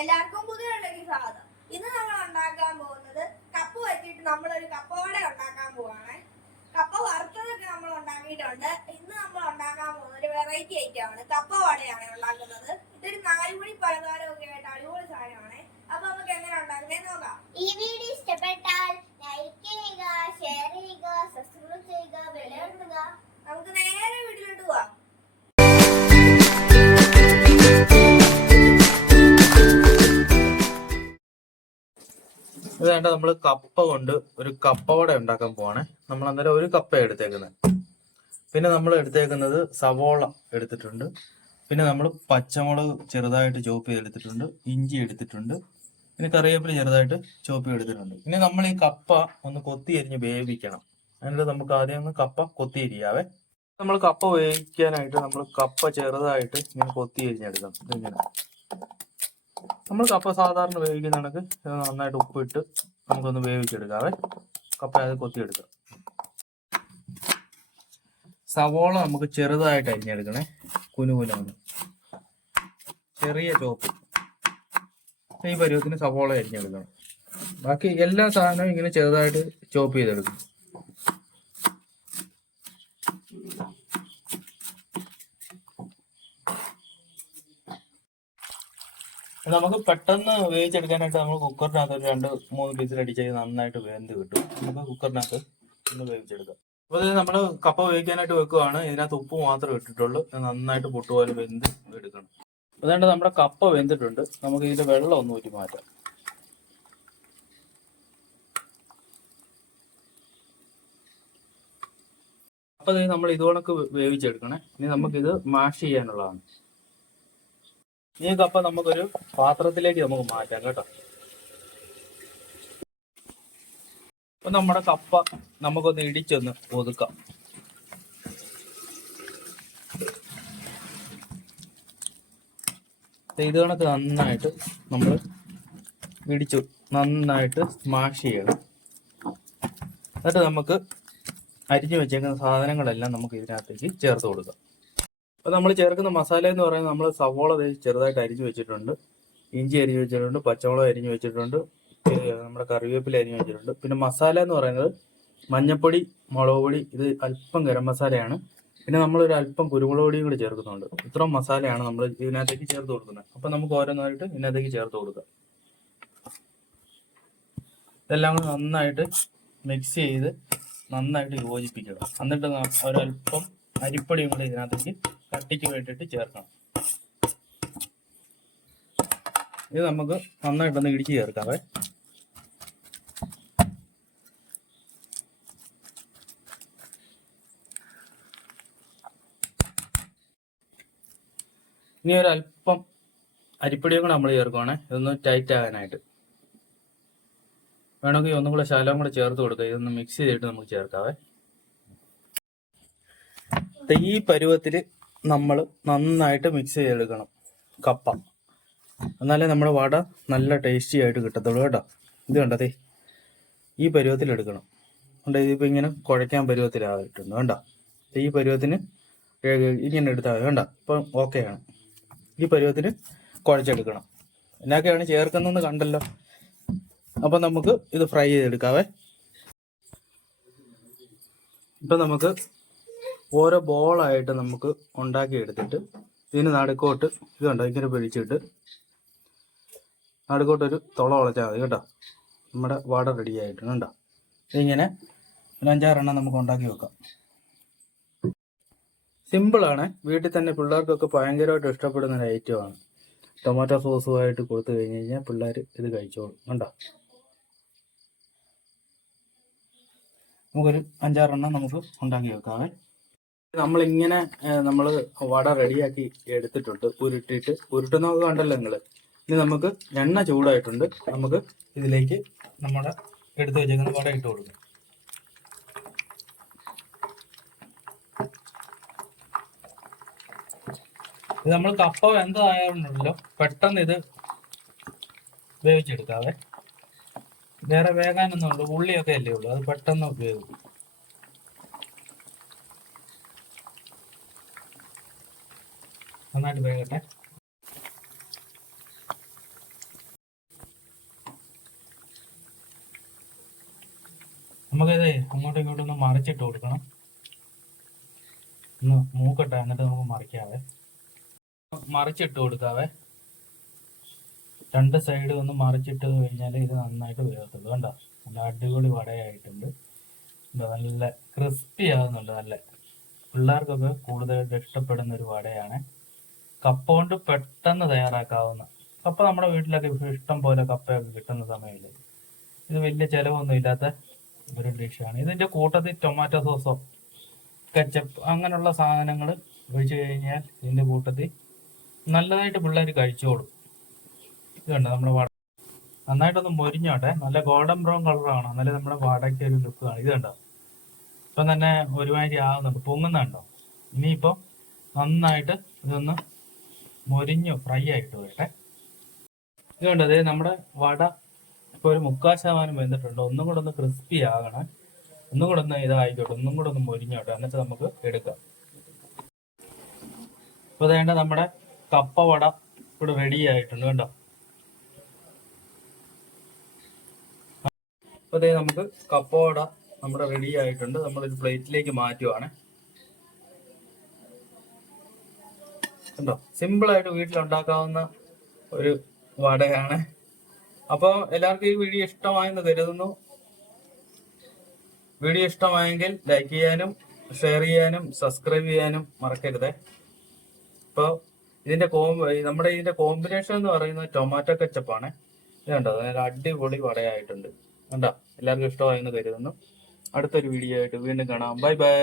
എല്ലാവർക്കും പുതിയൊരു സ്വാഗതം ഇന്ന് നമ്മൾ ഉണ്ടാക്കാൻ പോകുന്നത് കപ്പ വെച്ചിട്ട് നമ്മളൊരു കപ്പ വട ഉണ്ടാക്കാൻ പോവാണ്. കപ്പ വറുത്തതൊക്കെ നമ്മൾ ഉണ്ടാക്കിയിട്ടുണ്ട്. ഇന്ന് നമ്മൾ ഉണ്ടാക്കാൻ പോകുന്ന ഒരു വെറൈറ്റി ഐറ്റം ആണ്. കപ്പ വടയാണ് ഉണ്ടാക്കുന്നത്. ഇതൊരു നാലുമണി പലഹാരമൊക്കെ ആയിട്ട് അടിപൊളി സാധനമാണ്. അപ്പൊ നമുക്ക് എങ്ങനെ ഉണ്ടാക്കുന്നേ നോക്കാം. വേണ്ട നമ്മൾ കപ്പ കൊണ്ട് ഒരു കപ്പ വട ഉണ്ടാക്കാൻ പോവാണ്. നമ്മൾ അന്നേരം ഒരു കപ്പ എടുത്തേക്കുന്നത് പിന്നെ നമ്മൾ എടുത്തേക്കുന്നത് സവോള എടുത്തിട്ടുണ്ട്. പിന്നെ നമ്മൾ പച്ചമുളക് ചെറുതായിട്ട് ചോപ്പ് ചെയ്തെടുത്തിട്ടുണ്ട്. ഇഞ്ചി എടുത്തിട്ടുണ്ട്. പിന്നെ കറിവേപ്പില ചെറുതായിട്ട് ചോപ്പ് ചെയ്തെടുത്തിട്ടുണ്ട്. ഇനി നമ്മൾ ഈ കപ്പ ഒന്ന് കൊത്തി അരിഞ്ഞ് വേവിക്കണം. അതിനുള്ള നമുക്ക് ആദ്യം ഒന്ന് കപ്പ കൊത്തി അരിയാവേ. നമ്മൾ കപ്പ വേവിക്കാനായിട്ട് നമ്മൾ കപ്പ ചെറുതായിട്ട് ഇങ്ങനെ കൊത്തി അരിഞ്ഞെടുക്കണം. ഇതിങ്ങനെ നമ്മൾ കപ്പ സാധാരണ വേവിക്കുന്ന കണക്ക് നന്നായിട്ട് ഉപ്പിട്ട് നമുക്കൊന്ന് വേവിച്ചെടുക്കാവേ. കപ്പ അത് കൊത്തിയെടുക്കാം. സവോള നമുക്ക് ചെറുതായിട്ട് അരിഞ്ഞെടുക്കണേ. കുനുകുനാണ്. ചെറിയ ചോപ്പ്. ഈ പരുവത്തിന് സവോള അരിഞ്ഞെടുക്കണം. ബാക്കി എല്ലാ സാധനവും ഇങ്ങനെ ചെറുതായിട്ട് ചോപ്പ് ചെയ്തെടുക്കും. നമുക്ക് പെട്ടെന്ന് വേവിച്ചെടുക്കാനായിട്ട് നമ്മൾ കുക്കറിനകത്ത് ഒരു രണ്ട് മൂന്ന് പീസിൽ അടിച്ച് നന്നായിട്ട് വെന്ത് കിട്ടും. നമുക്ക് കുക്കറിനകത്ത് ഒന്ന് വേവിച്ചെടുക്കാം. അപ്പോൾ ഇത് നമ്മൾ കപ്പ വേവിക്കാനായിട്ട് വെക്കുവാണ്. ഇതിനകത്ത് ഉപ്പ് മാത്രമേ ഇട്ടിട്ടുള്ളൂ. നന്നായിട്ട് പൊട്ടുപോലെ വെന്ത് എടുക്കണം. അതുകൊണ്ട് നമ്മുടെ കപ്പ വെന്തിട്ടുണ്ട്. നമുക്ക് ഇതിന്റെ വെള്ളം ഒന്ന് ഊറ്റി മാറ്റാം. അപ്പൊ നമ്മൾ ഇതുകൊണ്ടൊക്കെ വേവിച്ചെടുക്കണേ. ഇനി നമുക്കിത് മാഷ് ചെയ്യാനുള്ളതാണ്. ഈ കപ്പ നമുക്കൊരു പാത്രത്തിലേക്ക് നമുക്ക് മാറ്റാം കേട്ടോ. അപ്പൊ നമ്മുടെ കപ്പ നമുക്കൊന്ന് ഇടിച്ചൊന്ന് ഒതുക്കാം. ഇത് കണക്ക് നന്നായിട്ട് നമ്മൾ ഇടിച്ചു നന്നായിട്ട് സ്മാഷ് ചെയ്യണം. എന്നിട്ട് നമുക്ക് അരിഞ്ഞു വെച്ചേക്കുന്ന സാധനങ്ങളെല്ലാം നമുക്ക് ഇതിനകത്തേക്ക് ചേർത്ത് കൊടുക്കാം. അപ്പൊ നമ്മൾ ചേർക്കുന്ന മസാല എന്ന് പറയുന്നത് നമ്മൾ സവോള ചെറുതായിട്ട് അരിഞ്ഞു വെച്ചിട്ടുണ്ട്. ഇഞ്ചി അരിഞ്ഞു വെച്ചിട്ടുണ്ട് പച്ചമുളക് അരിഞ്ഞു വെച്ചിട്ടുണ്ട് നമ്മുടെ കറിവേപ്പില അരിഞ്ഞു വെച്ചിട്ടുണ്ട്. പിന്നെ മസാല എന്ന് പറയുന്നത് മഞ്ഞപ്പൊടി മുളക് പൊടി ഇത് അല്പം ഗരം മസാലയാണ്. പിന്നെ നമ്മൾ ഒരു അല്പം കുരുമുളക് പൊടിയും കൂടി ചേർക്കുന്നുണ്ട്. ഇത്രയും മസാലയാണ് നമ്മൾ ഇതിനകത്തേക്ക് ചേർത്ത് കൊടുക്കുന്നത്. അപ്പൊ നമുക്ക് ഓരോന്നായിട്ട് ഇതിനകത്തേക്ക് ചേർത്ത് കൊടുക്കാം. ഇതെല്ലാം കൂടി നന്നായിട്ട് മിക്സ് ചെയ്ത് നന്നായിട്ട് യോജിപ്പിക്കണം എന്നിട്ട് ഒരല്പം അരിപ്പൊടിയും കൂടി ഇതിനകത്തേക്ക് കട്ടിക്ക് വേണ്ടിയിട്ട് ചേർക്കണം. ഇത് നമുക്ക് നന്നായിട്ടൊന്ന് ഇടിച്ച് ചേർക്കാവേ. ഇനി ഒരല്പം അരിപ്പൊടിയും കൂടെ നമ്മൾ ചേർക്കുവാണേ. ഇതൊന്ന് ടൈറ്റ് ആകാനായിട്ട്. വേണമെങ്കിൽ ഒന്നും കൂടെ ശാലവും കൂടെ ചേർത്ത് കൊടുക്കുക ഇതൊന്ന് മിക്സ് ചെയ്തിട്ട് നമുക്ക് ചേർക്കാവേ. ഈ പരുവത്തിൽ നമ്മൾ നന്നായിട്ട് മിക്സ് ചെയ്തെടുക്കണം. കപ്പ. എന്നാലേ നമ്മുടെ വട നല്ല ടേസ്റ്റി ആയിട്ട് കിട്ടത്തുള്ളൂ കേട്ടോ. ഇത് കണ്ടതേ ഈ പരുവത്തിൽ എടുക്കണം. കണ്ടോ ഇതിപ്പോൾ ഇങ്ങനെ കുഴയ്ക്കാൻ പരുവത്തിലായിട്ടുണ്ട്. കണ്ടോ? ദേ ഈ പരുവത്തിന് ഇങ്ങനെ എടുത്താൽ മതി. വേണ്ട ഇപ്പം ആണ്. ഈ പരുവത്തിന് കുഴച്ചെടുക്കണം. എന്നൊക്കെയാണ് ചേർക്കുന്നതെന്ന് കണ്ടല്ലോ. അപ്പം നമുക്ക് ഇത് ഫ്രൈ ചെയ്തെടുക്കാവേ. ഇപ്പം നമുക്ക് ഓരോ ബോളായിട്ട് നമുക്ക് ഉണ്ടാക്കി എടുത്തിട്ട് ഇതിന് നടുക്കോട്ട് ഇത് കണ്ടോ? ഇങ്ങനെ പിടിച്ചിട്ട് നടുക്കോട്ടൊരു തുള ഉളച്ചാൽ മതി കേട്ടോ. നമ്മുടെ വട റെഡി ആയിട്ടുണ്ട് കേട്ടോ ഇതിങ്ങനെ ഒരു അഞ്ചാറെണ്ണം നമുക്ക് ഉണ്ടാക്കി വെക്കാം. സിമ്പിളാണ് വീട്ടിൽ തന്നെ പിള്ളേർക്കൊക്കെ ഭയങ്കരമായിട്ട് ഇഷ്ടപ്പെടുന്ന ഒരു ഐറ്റമാണ് ടൊമാറ്റോ സോസുമായിട്ട് കൊടുത്തു കഴിഞ്ഞ് കഴിഞ്ഞാൽ പിള്ളേർ ഇത് കഴിച്ചോളും. കണ്ടോ? നമുക്കൊരു അഞ്ചാറെണ്ണം നമുക്ക് ഉണ്ടാക്കി വെക്കാവേ. നമ്മളിങ്ങനെ നമ്മൾ വട റെഡിയാക്കി എടുത്തിട്ടുണ്ട്. ഉരുട്ടിയിട്ട്. ഉരുട്ടുന്നൊക്കെ കണ്ടല്ലോ നിങ്ങൾ ഇനി നമുക്ക് എണ്ണ ചൂടായിട്ടുണ്ട്. നമുക്ക് ഇതിലേക്ക് നമ്മുടെ എടുത്തു വെച്ചേക്കുന്ന വട ഇട്ട് കൊടുക്കും. ഇത് നമ്മൾ കപ്പ വെന്തതായോണ്ടല്ലോ പെട്ടെന്ന് ഇത് വേവിച്ചെടുക്കാവേ. വേറെ വേകാനൊന്നും ഉള്ളൂ ഉള്ളിയൊക്കെ അല്ലേ ഉള്ളൂ. അത് പെട്ടെന്ന് വേവും നന്നായിട്ട് വേകട്ടെ. നമുക്കിത് അങ്ങോട്ടും ഇങ്ങോട്ടും ഒന്ന് മറിച്ചിട്ട് കൊടുക്കണം. ഒന്ന് മൂക്കട്ടെ എന്നിട്ട് നമുക്ക് മറിക്കാവേ. മറിച്ചിട്ട് കൊടുക്കാവേ. രണ്ട് സൈഡ് ഒന്ന് മറിച്ചിട്ട് കഴിഞ്ഞാൽ ഇത് നന്നായിട്ട് വേർത്തുള്ളൂ കണ്ടോ? നല്ല അടിപൊളി വടയായിട്ടുണ്ട്. നല്ല ക്രിസ്പി ആകുന്നുണ്ട് നല്ല പിള്ളേർക്കൊക്കെ കൂടുതലായിട്ട് ഇഷ്ടപ്പെടുന്ന ഒരു വടയാണ്. കപ്പ കൊണ്ട് പെട്ടെന്ന് തയ്യാറാക്കാവുന്ന കപ്പ നമ്മുടെ വീട്ടിലൊക്കെ ഇഷ്ടം പോലെ കപ്പയൊക്കെ കിട്ടുന്ന സമയമില്ല ഇത് വലിയ ചിലവൊന്നും ഇല്ലാത്ത ഒരു ഡിഷാണ്. ഇതിന്റെ കൂട്ടത്തിൽ ടൊമാറ്റോ സോസോ കെച്ചപ്പ് അങ്ങനെയുള്ള സാധനങ്ങൾ ഒഴിച്ചു കഴിഞ്ഞാൽ ഇതിന്റെ കൂട്ടത്തിൽ നല്ലതായിട്ട് പിള്ളേർ കഴിച്ചോളും. ഇത് കണ്ടോ നമ്മുടെ വട നന്നായിട്ടൊന്ന് മൊരിഞ്ഞോട്ടെ. നല്ല ഗോൾഡൻ ബ്രൗൺ കളറാണ്. നല്ല നമ്മുടെ വടയ്ക്ക് ഒരു ലുക്ക് കാണും ഇത് കണ്ടോ? ഇപ്പം തന്നെ ഒരുമാതിരി ആകുന്നുണ്ട് പൊങ്ങുന്നുണ്ടോ? ഇനിയിപ്പോൾ നന്നായിട്ട് ഇതൊന്ന് മൊരിഞ്ഞു ഫ്രൈ ആയിട്ട് വരട്ടെ. ഇത് കണ്ടോ നമ്മുടെ വട ഇപ്പോൾ ഒരു മുക്കാൽ ശതമാനം വെന്തിട്ടുണ്ട്. ഒന്നും കൂടെ ഒന്ന് ക്രിസ്പി ആകണം. ഒന്നും കൂടെ ഒന്ന് ഇതായിക്കോട്ടെ ഒന്നും കൂടെ ഒന്ന് മൊരിഞ്ഞോട്ടെ എന്നിട്ട് നമുക്ക് എടുക്കാം. ഇപ്പൊ വേണ്ട നമ്മുടെ കപ്പ വട ഇവിടെ റെഡി ആയിട്ടുണ്ട് കണ്ടോ. ഇപ്പൊ ദേ നമുക്ക് കപ്പ വട നമ്മുടെ റെഡി ആയിട്ടുണ്ട്. നമ്മളൊരു പ്ലേറ്റിലേക്ക് മാറ്റുവാണ്. കണ്ടോ സിമ്പിൾ ആയിട്ട് വീട്ടിലുണ്ടാക്കാവുന്ന ഒരു വടയാണ്. അപ്പോൾ എല്ലാവർക്കും ഈ വീഡിയോ ഇഷ്ടമായെന്ന് കരുതുന്നു. വീഡിയോ ഇഷ്ടമായെങ്കിൽ ലൈക്ക് ചെയ്യാനും ഷെയർ ചെയ്യാനും സബ്സ്ക്രൈബ് ചെയ്യാനും മറക്കരുത്. ഇപ്പോൾ ഇതിന്റെ നമ്മുടെ ഇതിന്റെ കോമ്പിനേഷൻ എന്ന് പറയുന്നത് ടൊമാറ്റോ കെച്ചപ്പാണ് ഇത് കണ്ടോ? നല്ല അടിപൊളി വടയായിട്ടുണ്ട്. കണ്ടോ? എല്ലാവർക്കും ഇഷ്ടമായെന്ന് കരുതുന്നു. അടുത്തൊരു വീഡിയോ ആയിട്ട് വീണ്ടും കാണാം. Bye bye